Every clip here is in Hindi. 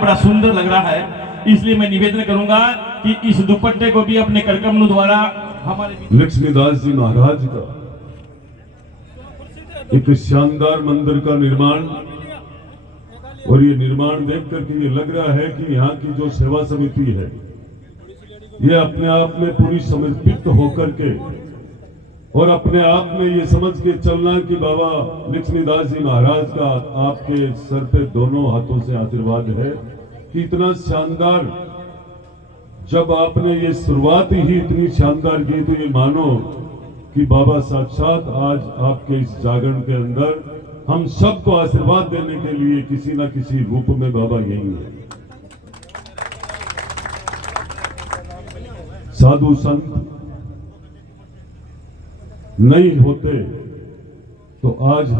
बड़ा सुंदर लग रहा है, इसलिए मैं निवेदन करूंगा कि इस दुपट्टे को भी अपने करकमलों द्वारा हमारे लक्ष्मीदास जी महाराज का एक शानदार मंदिर का निर्माण, और ये निर्माण देख करके ये लग रहा है कि यहाँ की जो सेवा समिति है ये अपने आप में पूरी समर्पित होकर के और अपने आप में ये समझ के चलना कि बाबा लक्ष्मीदास जी महाराज का आपके सर पे दोनों हाथों से आशीर्वाद है कि इतना शानदार, जब आपने ये शुरुआत ही इतनी शानदार की तो ये मानो कि बाबा साक्षात आज आपके इस जागरण के अंदर हम सबको आशीर्वाद देने के लिए किसी न किसी रूप में बाबा यही है। साधु संत नहीं होते तो आज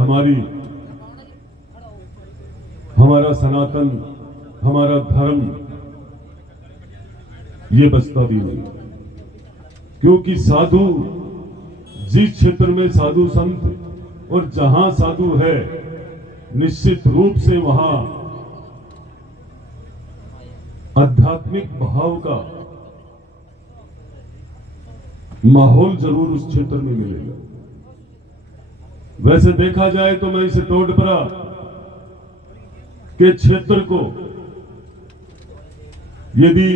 हमारा सनातन, हमारा धर्म ये बचता भी नहीं, क्योंकि साधु जिस क्षेत्र में साधु संत और जहां साधु है निश्चित रूप से वहां आध्यात्मिक भाव का माहौल जरूर उस क्षेत्र में मिलेगा। वैसे देखा जाए तो मैं इस टोडपरा के क्षेत्र को यदि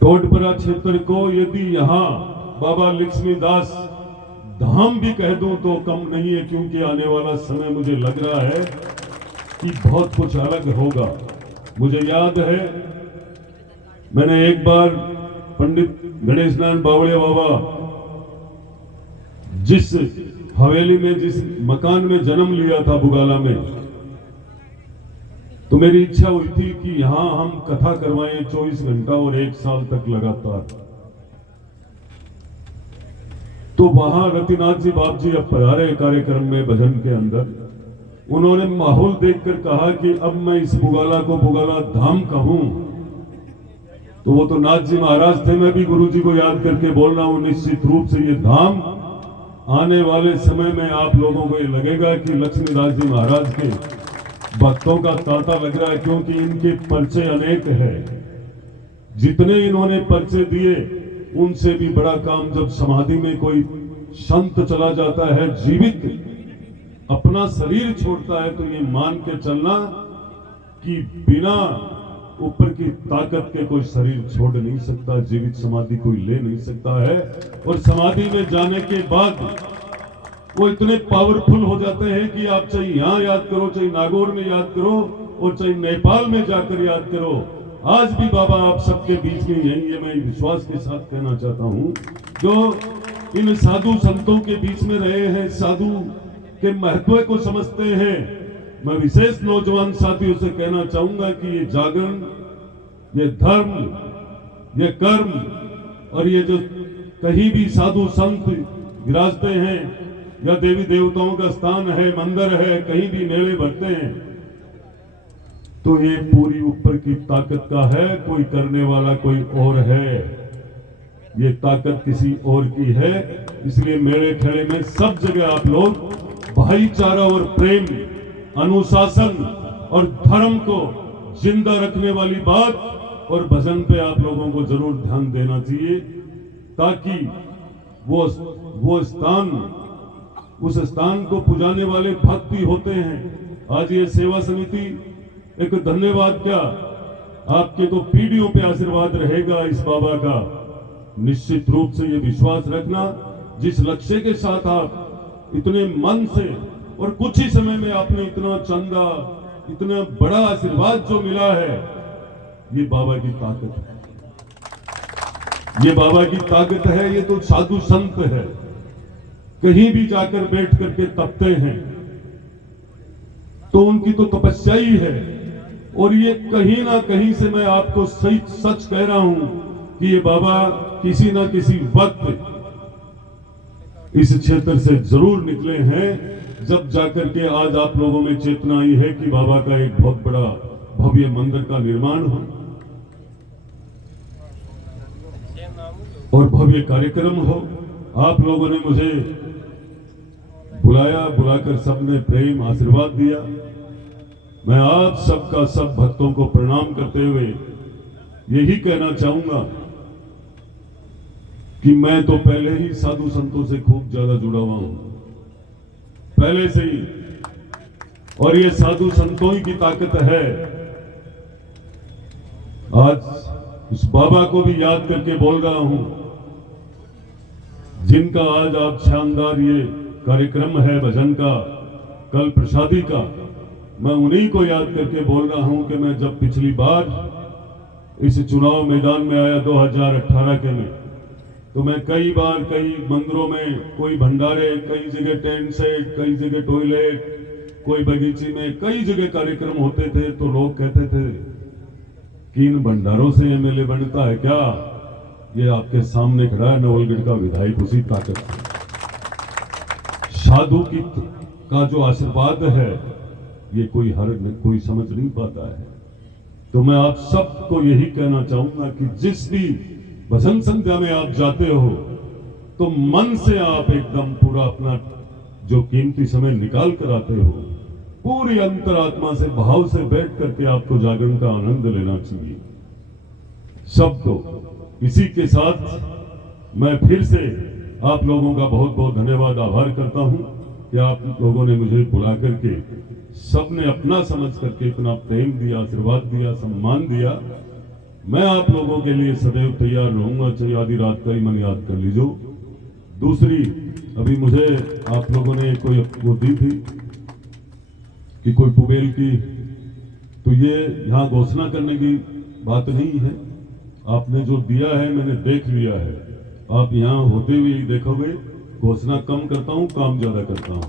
टोडपरा क्षेत्र को यदि यहां बाबा लक्ष्मीदास धाम भी कह दूं तो कम नहीं है, क्योंकि आने वाला समय मुझे लग रहा है कि बहुत कुछ अलग होगा। मुझे याद है मैंने एक बार पंडित गणेश नारायण बावड़िया बाबा जिस हवेली में, जिस मकान में जन्म लिया था बुगाला में, तो मेरी इच्छा हुई थी कि यहां हम कथा करवाएं 24 घंटा और 1 साल तक लगातार। तो वहां रतिनाथ जी बाप जी अब पधारे कार्यक्रम में भजन के अंदर, उन्होंने माहौल देखकर कहा कि अब मैं इस बुगाला को बुगाला धाम कहूं तो वो तो नाथ जी महाराज थे, मैं भी गुरु जी को याद करके बोल रहा हूं, निश्चित रूप से ये धाम आने वाले समय में आप लोगों को ये लगेगा कि लक्ष्मीदास जी महाराज के भक्तों का तांता लग रहा है, क्योंकि इनके पर्चे अनेक है। जितने इन्होंने पर्चे दिए उनसे भी बड़ा काम जब समाधि में कोई संत चला जाता है, जीवित अपना शरीर छोड़ता है, तो ये मान के चलना कि बिना ऊपर की ताकत के कोई शरीर छोड़ नहीं सकता, जीवित समाधि कोई ले नहीं सकता है। और समाधि में जाने के बाद वो इतने पावरफुल हो जाते हैं कि आप चाहे यहां याद करो, चाहे नागौर में याद करो और चाहे नेपाल में जाकर याद करो, आज भी बाबा आप सबके बीच में यही है। मैं विश्वास के साथ कहना चाहता हूं, जो इन साधु संतों के बीच में रहे हैं, साधु के महत्व को समझते हैं, मैं विशेष नौजवान साथियों से कहना चाहूंगा कि ये जागरण, ये धर्म, ये कर्म और ये जो कहीं भी साधु संत विराजते हैं या देवी देवताओं का स्थान है, मंदिर है, कहीं भी मेले भरते हैं, तो ये पूरी ऊपर की ताकत का है, कोई करने वाला कोई और है, ये ताकत किसी और की है। इसलिए मेरे खेड़े में सब जगह आप लोग भाईचारा और प्रेम, अनुशासन और धर्म को जिंदा रखने वाली बात और भजन पे आप लोगों को जरूर ध्यान देना चाहिए, ताकि वो स्थान, उस स्थान को पुजाने वाले भक्त भी होते हैं। आज ये सेवा समिति, एक धन्यवाद क्या, आपके तो पीढ़ियों पे आशीर्वाद रहेगा इस बाबा का। निश्चित रूप से ये विश्वास रखना, जिस लक्ष्य के साथ आप इतने मन से और कुछ ही समय में आपने इतना चंदा, इतना बड़ा आशीर्वाद जो मिला है, ये बाबा की ताकत है, ये बाबा की ताकत है। ये तो साधु संत है, कहीं भी जाकर बैठ करके तपते हैं तो उनकी तो तपस्या ही है। और ये कहीं ना कहीं से मैं आपको सही सच कह रहा हूं कि ये बाबा किसी ना किसी वक्त इस क्षेत्र से जरूर निकले हैं, जब जाकर के आज आप लोगों में चेतना आई है कि बाबा का एक बहुत बड़ा भव्य मंदिर का निर्माण हो और भव्य कार्यक्रम हो। आप लोगों ने मुझे बुलाया, बुलाकर सबने प्रेम आशीर्वाद दिया मैं आप सबका सब भक्तों को प्रणाम करते हुए यही कहना चाहूंगा कि मैं तो पहले ही साधु संतों से खूब ज्यादा जुड़ा हुआ हूं, पहले से ही। और ये साधु संतों ही की ताकत है। आज उस बाबा को भी याद करके बोल रहा हूं जिनका आज आप शानदार ये कार्यक्रम है भजन का, कल प्रसादी का। मैं उन्हीं को याद करके बोल रहा हूं कि मैं जब पिछली बार इस चुनाव मैदान में आया 2018 के में, तो मैं कई बार कई मंदिरों में कोई भंडारे, कई जगह टेंट सेट, कई जगह टॉयलेट, कोई बगीचे में, कई जगह कार्यक्रम होते थे। तो लोग कहते थे कि इन भंडारों से एमएलए बनता है क्या? ये आपके सामने खड़ा है नवलगढ़ का विधायक, उसी ताकत से। साधु की का जो आशीर्वाद है ये कोई समझ नहीं पाता है। तो मैं आप सबको यही कहना चाहूंगा कि जिस भी भजन संध्या में आप जाते हो तो मन से आप एकदम पूरा अपना जो कीमती समय निकाल कर आते हो, पूरी अंतरात्मा से भाव से बैठ करके आपको जागरण का आनंद लेना चाहिए सबको। इसी के साथ मैं फिर से आप लोगों का बहुत बहुत धन्यवाद, आभार करता हूं कि आप लोगों ने मुझे बुला करके, सबने अपना समझ करके इतना प्रेम दिया, आशीर्वाद दिया, सम्मान दिया। मैं आप लोगों के लिए सदैव तैयार रहूंगा, चाहे आधी रात का ही मन याद कर लीजिए। दूसरी, अभी मुझे आप लोगों ने कोई वो दी थी कि कोई पुबेल की, तो ये यहाँ घोषणा करने की बात नहीं है। आपने जो दिया है मैंने देख लिया है। आप यहाँ होते हुए ही देखोगे, घोषणा कम करता हूँ, काम ज्यादा करता हूँ,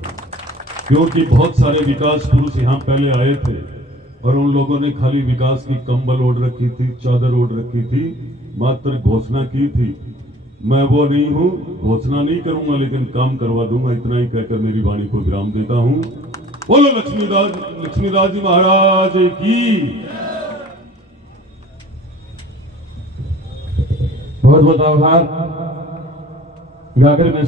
क्योंकि बहुत सारे विकास पुरुष यहाँ पहले आए थे और उन लोगों ने खाली विकास की कंबल ओढ़ रखी थी, चादर ओढ़ रखी थी, मात्र घोषणा की थी। मैं वो नहीं हूँ, घोषणा नहीं करूंगा लेकिन काम करवा दूंगा। इतना ही कहकर मेरी वाणी को विराम देता हूँ। बोलो लक्ष्मीदास जी महाराज की। बहुत बहुत आभार। गागर में